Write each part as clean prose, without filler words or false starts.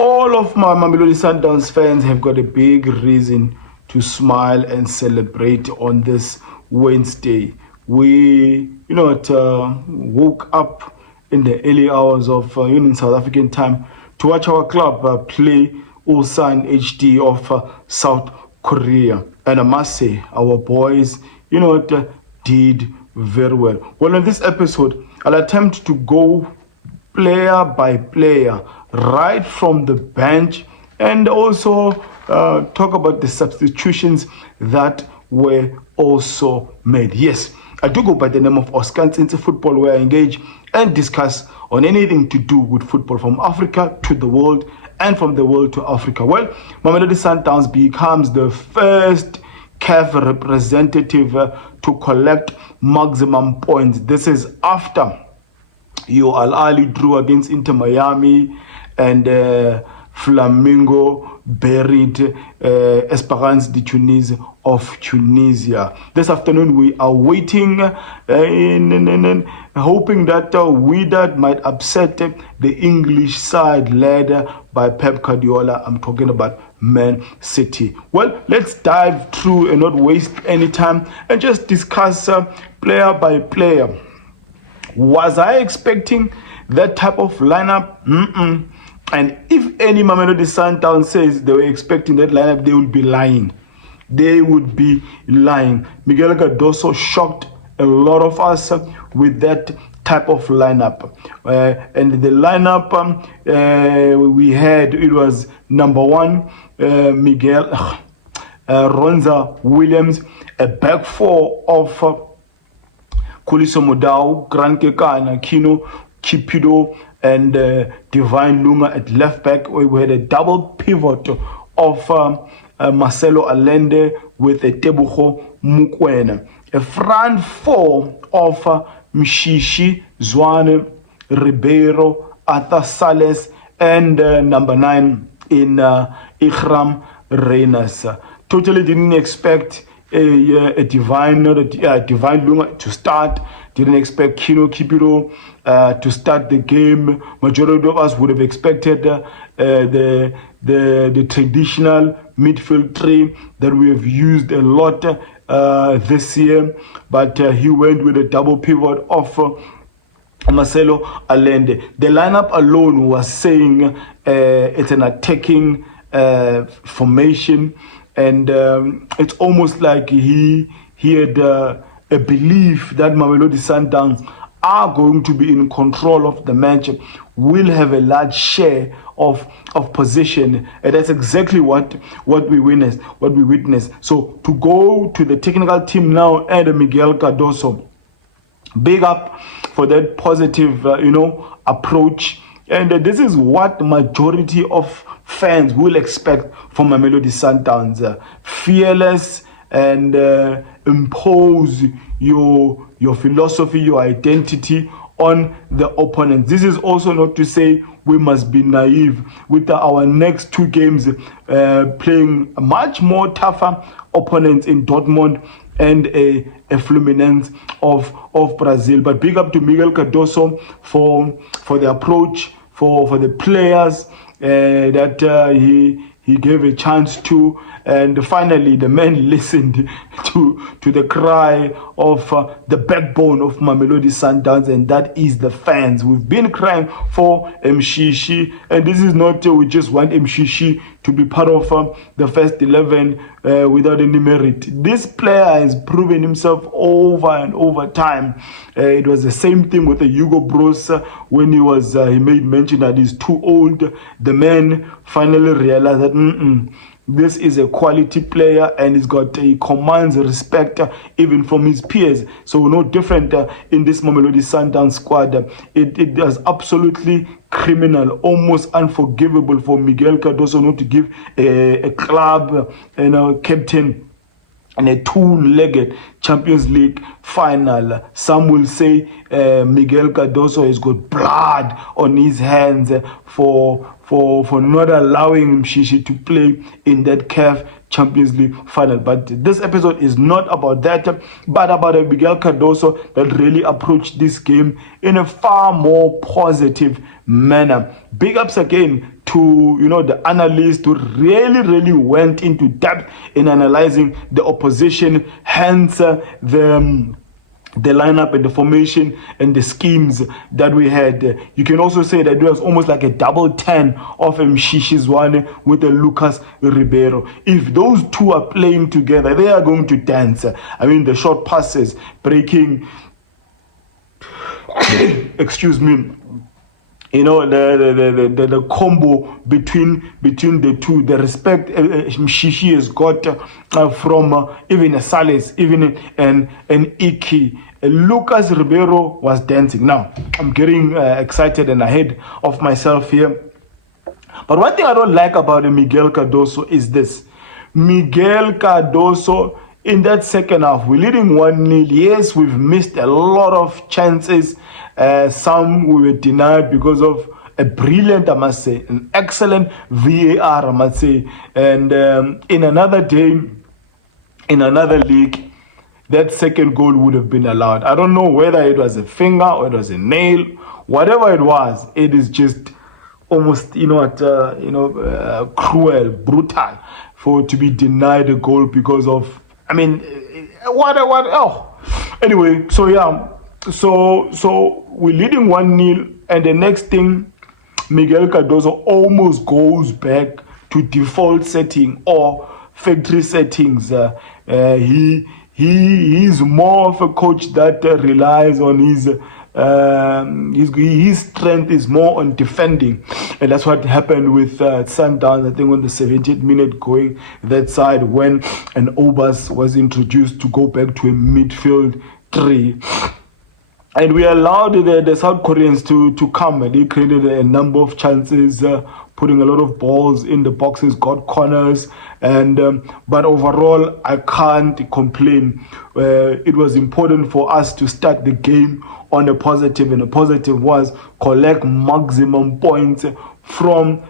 All of my Mamelodi Sundowns fans have got a big reason to smile and celebrate on this Wednesday. We, woke up in the early hours of in South African time to watch our club play Ulsan HD of South Korea. And I must say, our boys, did very well. Well, in this episode, I'll attempt to go player by player, right from the bench, and also talk about the substitutions that were also made. Yes, I do go by the name of Oscar into football, where I engage and discuss on anything to do with football from Africa to the world and from the world to Africa. Well, Mamelodi Sundowns becomes the first CAF representative to collect maximum points. This is after Al Ali drew against Inter Miami and Flamingo buried Esperance de Tunis of Tunisia. This afternoon we are waiting hoping that Wydad might upset the English side led by Pep Guardiola. I'm talking about Man City. Well, let's dive through and not waste any time and just discuss player by player. Was I expecting that type of lineup? And if any Mamelodi Sundowns says they were expecting that lineup, they would be lying. They would be lying. Miguel Cardoso shocked a lot of us with that type of lineup. And the lineup we had, it was number one, Ronza Williams, a back four of Kuliso Modao, Grand Kekana, Kino, Kipido, and Divine Lunga at left back. We had a double pivot of Marcelo Allende with a Tebucho Mukwena. A front four of Mshishi, Zwane, Ribeiro, Arthur Sales, and number 9 in Iqraam Rayners. Totally didn't expect a Divine Lunga to start. Didn't expect Kino Kipiro to start the game. Majority of us would have expected the traditional midfield three that we have used a lot this year, but he went with a double pivot of Marcelo Allende. The lineup alone was saying it's an attacking formation, and it's almost like he had a belief that Mamelodi Sundowns are going to be in control of the match, will have a large share of possession, and that's exactly what we witnessed. So to go to the technical team now and Miguel Cardoso, big up for that positive approach, and this is what majority of fans will expect from Mamelodi Sundowns. Fearless and impose your philosophy, your identity on the opponent. This is also not to say we must be naive with our next two games playing much more tougher opponents in Dortmund and a Fluminense of Brazil. But big up to Miguel Cardoso for the approach, for the players that he gave a chance to, and finally the man listened to the cry of the backbone of Mamelodi Sundowns, and that is the fans. We've been crying for Mshishi, and this is not we just want Mshishi to be part of the first 11 without any merit. This player has proven himself over and over time. It was the same thing with the Hugo Bros when he made mention that he's too old. The man finally realized that this is a quality player, and he commands respect even from his peers. So no different in this Mamelodi Sundowns squad. It was absolutely criminal, almost unforgivable for Miguel Cardoso not to give a club captain in a two-legged Champions League final. Some will say Miguel Cardoso has got blood on his hands for not allowing Mshishi to play in that CAF Champions League final. But this episode is not about that, but about a Miguel Cardoso that really approached this game in a far more positive manner. Big ups again the analysts who really went into depth in analyzing the opposition, hence the lineup and the formation and the schemes that we had. You can also say that it was almost like a double 10 of Zwane with the Lucas Ribeiro. If those two are playing together, they are going to dance. I mean, the short passes, breaking, excuse me, the combo between the two, the respect Mshishi has got from even Sales, even and Iki. Lucas Ribeiro was dancing. Now, I'm getting excited and ahead of myself here. But one thing I don't like about Miguel Cardoso is this. Miguel Cardoso, in that second half, we're leading 1-0. Yes, we've missed a lot of chances. Some we were denied because of a brilliant, I must say, an excellent VAR, I must say. And in another day, in another league, that second goal would have been allowed. I don't know whether it was a finger or it was a nail. Whatever it was, it is just almost, cruel, brutal to be denied a goal because of, Anyway, so yeah, so we're leading 1-0, and the next thing, Miguel Cardoso almost goes back to default setting or factory settings. He's more of a coach that relies on his strength is more on defending, and that's what happened with Sundowns. I think on the 70th minute going that side when an Obas was introduced to go back to a midfield three. And we allowed the South Koreans to come, and they created a number of chances, putting a lot of balls in the boxes, got corners, and but overall, I can't complain. It was important for us to start the game on a positive, and the positive was collect maximum points from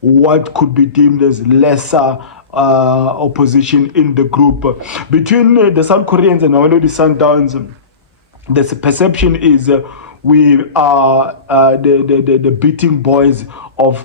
what could be deemed as lesser opposition in the group. Between the South Koreans and Mamelodi Sundowns, the perception is we are the beating boys of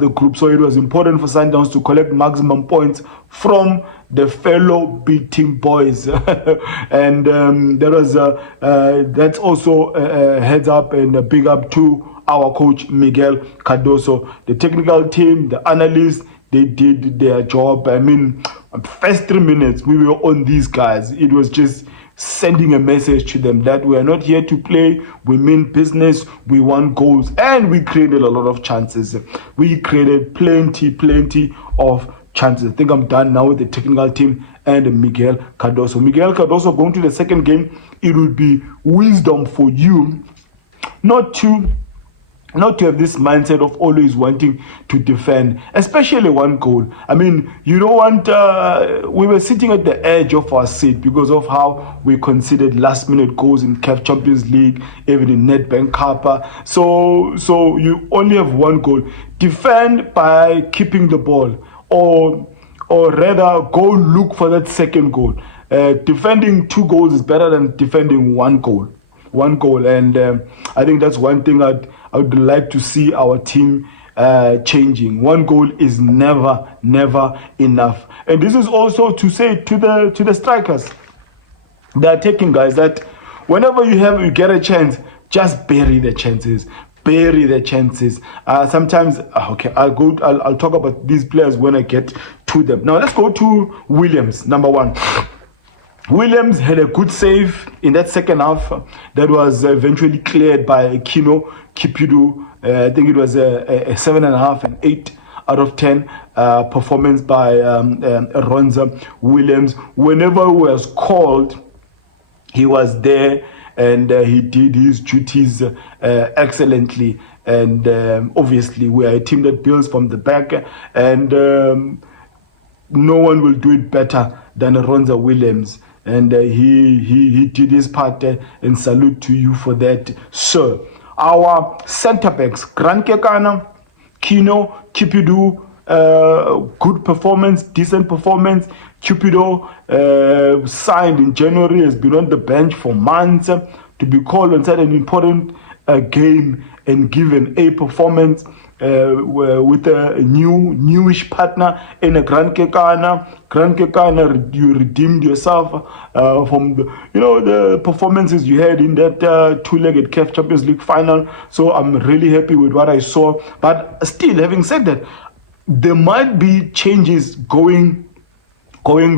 the group. So it was important for Sundowns to collect maximum points from the fellow beating boys. And there was that's also a heads up and a big up to our coach Miguel Cardoso. The technical team, the analysts, they did their job. I mean, first 3 minutes we were on these guys. It was just sending a message to them that we are not here to play, we mean business, we want goals, and we created a lot of chances. We created plenty of chances. I think I'm done now with the technical team and Miguel Cardoso. Miguel Cardoso going to the second game, it would be wisdom for you not to have this mindset of always wanting to defend, especially one goal. I mean, you don't want, we were sitting at the edge of our seat because of how we conceded last minute goals in CAF Champions League, even in Nedbank Cup. So you only have one goal. Defend by keeping the ball, or rather go look for that second goal. Defending 2 goals is better than defending one goal. And I think that's one thing I would like to see our team changing. One goal is never enough. And this is also to say to the strikers, the attacking guys, that whenever you get a chance, just bury the chances. Sometimes, okay, I'll talk about these players when I get to them. Now let's go to Williams, number 1. Williams had a good save in that second half that was eventually cleared by Kino Kipidu. I think it was a 7.5 and 8 out of 10 performance by Ronza Williams. Whenever he was called, he was there, and he did his duties excellently. And obviously, we are a team that builds from the back, and no one will do it better than Ronza Williams. And he did his part, and salute to you for that, sir. Our centre backs, Grant Kekana, Kino, Kipidu, good performance, decent performance. Cupido signed in January, has been on the bench for months, to be called on such an important game and given a performance with a newish partner in a Grand Kekana. Grand Kekana, you redeemed yourself from the performances you had in that two-legged CAF Champions League final. So I'm really happy with what I saw. But still, having said that, there might be changes going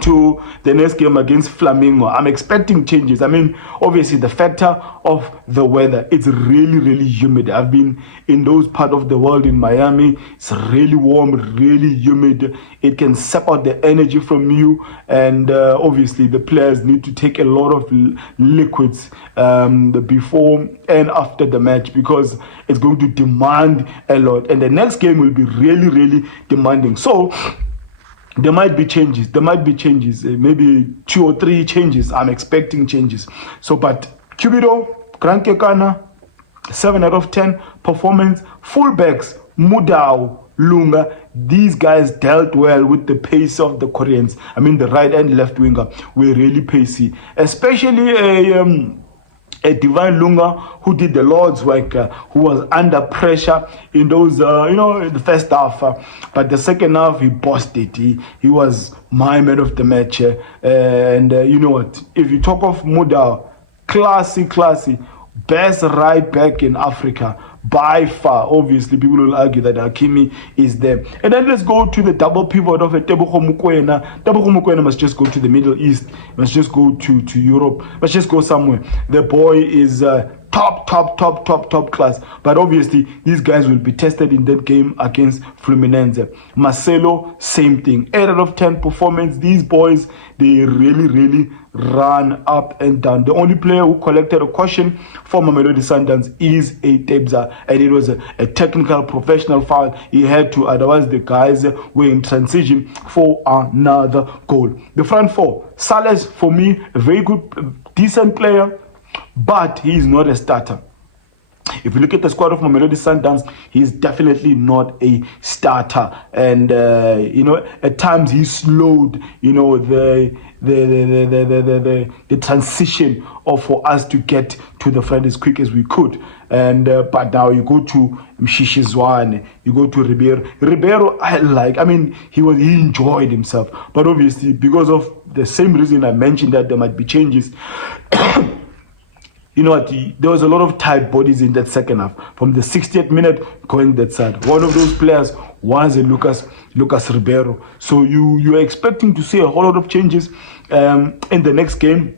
to the next game against Flamengo. I'm expecting changes. I mean, obviously the factor of the weather, it's really, really humid. I've been in those parts of the world in Miami. It's really warm, really humid. It can sap out the energy from you. And obviously the players need to take a lot of liquids before and after the match, because it's going to demand a lot. And the next game will be really, really demanding. So there might be changes. Maybe 2 or 3 changes. I'm expecting changes. So, but Cubido, Grand Kekana, 7 out of 10 performance. Fullbacks, Mudau, Lunga, these guys dealt well with the pace of the Koreans. I mean, the right and left winger were really pacey, especially a Divine Lunga who did the Lord's work, who was under pressure in those, in the first half. But the second half, he bossed it. He was my man of the match. And you know what? If you talk of Mudau, classy, best right back in Africa. By far, obviously, people will argue that Hakimi is there. And then let's go to the double pivot of Tebogo Mokoena. Tebogo Mokoena must just go to the Middle East, must just go to Europe, must just go somewhere. The boy is top class. But obviously, these guys will be tested in that game against Fluminense. Marcelo, same thing. 8 out of 10 performance. These boys, they really run up and down. The only player who collected a caution for Mamelodi Sundowns is a Themba, and it was a technical professional foul. He had to, otherwise the guys were in transition for another goal. The front four, Salas, for me, a very good, decent player, but he is not a starter. If you look at the squad of Mamelodi Sundowns, he's definitely not a starter, and at times he slowed, the transition for us to get to the front as quick as we could. And but now you go to Zwane, you go to Ribeiro. He enjoyed himself, but obviously because of the same reason I mentioned that there might be changes. You know what? There was a lot of tight bodies in that second half. From the 60th minute going that side, one of those players was Lucas Ribeiro. So you're expecting to see a whole lot of changes in the next game.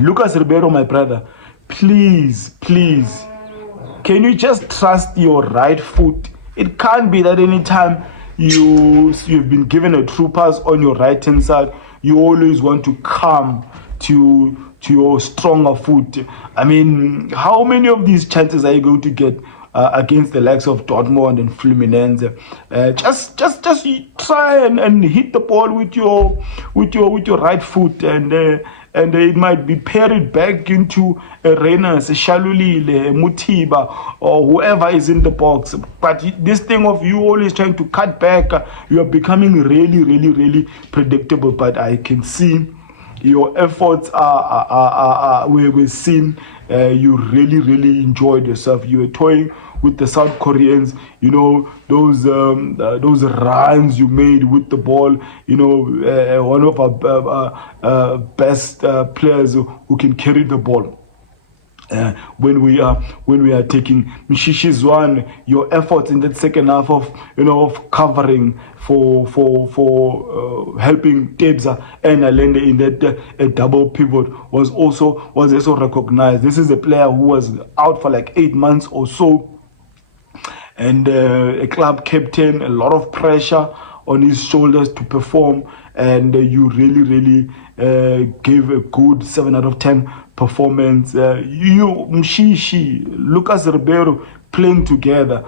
Lucas Ribeiro, my brother, please, can you just trust your right foot? It can't be that anytime you've been given a true pass on your right hand side, you always want to come to your stronger foot. I mean, how many of these chances are you going to get against the likes of Dortmund and Fluminense? Just try and hit the ball with your right foot, and it might be parried back into a Reyners, a Shalulile, Mutiba, or whoever is in the box. But this thing of you always trying to cut back, you are becoming really predictable. But I can see your efforts we're seeing. You really enjoyed yourself. You were toying with the South Koreans, those runs you made with the ball. One of our best players who can carry the ball. When we are taking Zwane, your efforts in that second half of covering for helping Themba and Allende in that a double pivot was also recognized. This is a player who was out for like 8 months or so, and a club captain, a lot of pressure on his shoulders to perform, and you really gave a good 7 out of 10 performance. You, Mshishi, Lucas Ribeiro playing together,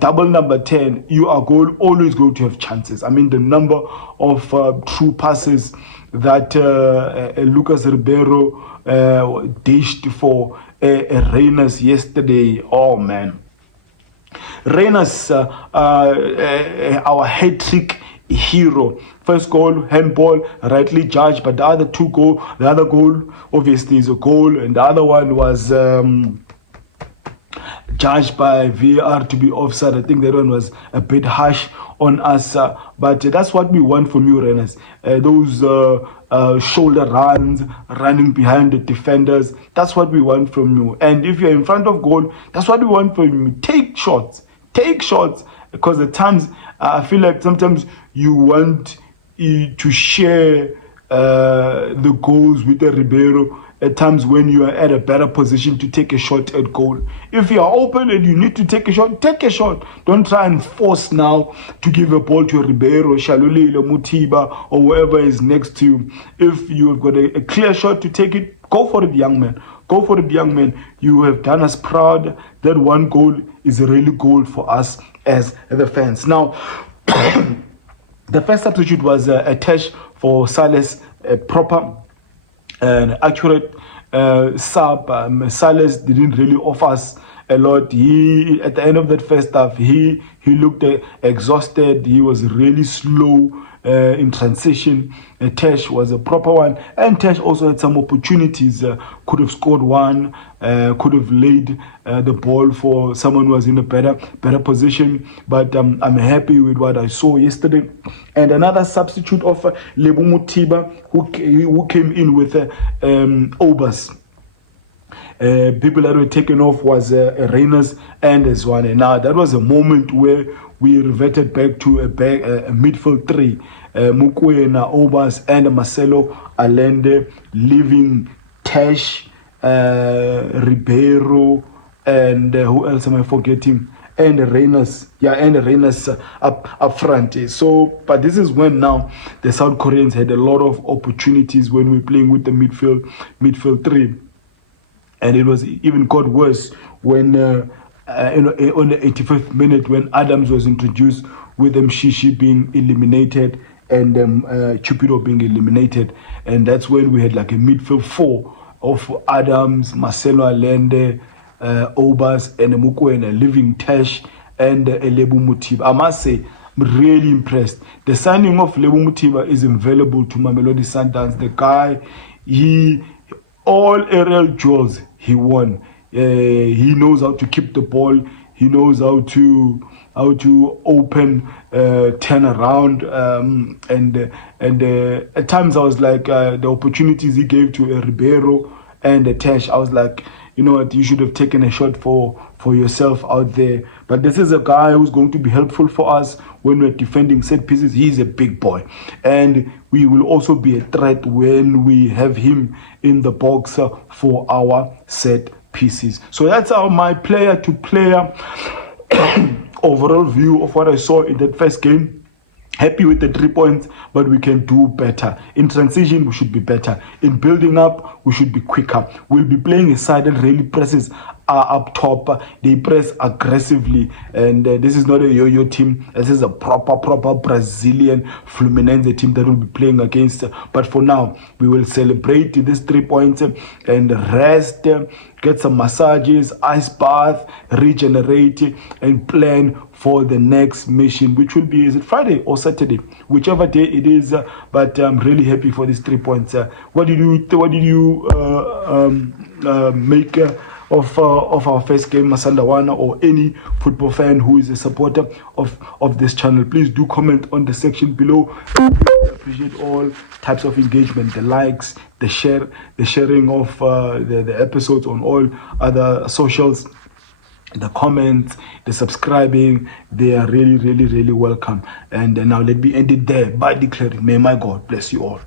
double number 10, you are always going to have chances. I mean, the number of true passes that Lucas Ribeiro dished for Reyners yesterday, oh man. Reyners, our hat-trick hero. First goal, handball, rightly judged, but the other goal obviously is a goal, and the other one was judged by VAR to be offside. I think that one was a bit harsh on us, but that's what we want from you, Reyners. Those shoulder runs, running behind the defenders, that's what we want from you. And if you're in front of goal, that's what we want from you. Take shots, because at times I feel like sometimes you want to share the goals with the Ribeiro at times when you are at a better position to take a shot at goal. If you are open and you need to take a shot, take a shot. Don't try and force now to give a ball to Ribeiro, Shalulile, Mutiba, or whoever is next to you. If you've got a clear shot to take it, go for it, young man. Go for it, young man. You have done us proud. That one goal is a really goal for us as the fans. Now, the first substitute was a Tesh for Sales, a proper and accurate sub. Sales didn't really offer us a lot. He, at the end of that first half, he looked exhausted. He was really slow in transition. Tesh was a proper one, and Tesh also had some opportunities. Could have scored one, could have laid the ball for someone who was in a better position. But I'm happy with what I saw yesterday. And another substitute of Lebu Mutiba, who came in with Obas. People that were taken off was Reyners and Zwane. Now that was a moment where we reverted back to a midfield three. Mukwena, Obas, and Marcelo Allende, leaving Tesh, Ribeiro, and who else am I forgetting? And Reyners, up front. So, but this is when now the South Koreans had a lot of opportunities when we were playing with the midfield three. And it was even got worse when on the 85th minute when Adams was introduced, with Mshishi being eliminated and Cupido being eliminated, and that's when we had like a midfield four of Adams, Marcelo Allende, Obas, and Mukwena, leaving Tesh and Lebu Mutiba. I must say, I'm really impressed. The signing of Lebu Mutiba is invaluable to Mamelodi Sundowns. The guy, all aerial duels he won. He knows how to keep the ball. He knows how to open, turn around, and at times I was like, the opportunities he gave to Ribeiro and Tesh, I was like, you know what, you should have taken a shot for yourself out there. But this is a guy who's going to be helpful for us when we're defending set pieces. He's a big boy, and we will also be a threat when we have him in the box for our set pieces. So that's my player to player overall view of what I saw in that first game. Happy with the 3 points, but we can do better. In transition, we should be better. In building up, we should be quicker. We'll be playing a side that really presses up top. They press aggressively, and this is not a yo-yo team. This is a proper Brazilian Fluminense team that will be playing against. But for now, we will celebrate these 3 points and rest, get some massages, ice bath, regenerate, and plan for the next mission, which will be, is it Friday or Saturday, whichever day it is. But I'm really happy for these 3 points. What did you make of our first game, Masandawana, or any football fan who is a supporter of this channel? Please do comment on the section below. I appreciate all types of engagement, the likes, the sharing of the episodes on all other socials, the comments, the subscribing. They are really welcome. And now let me end it there by declaring, may my God bless you all.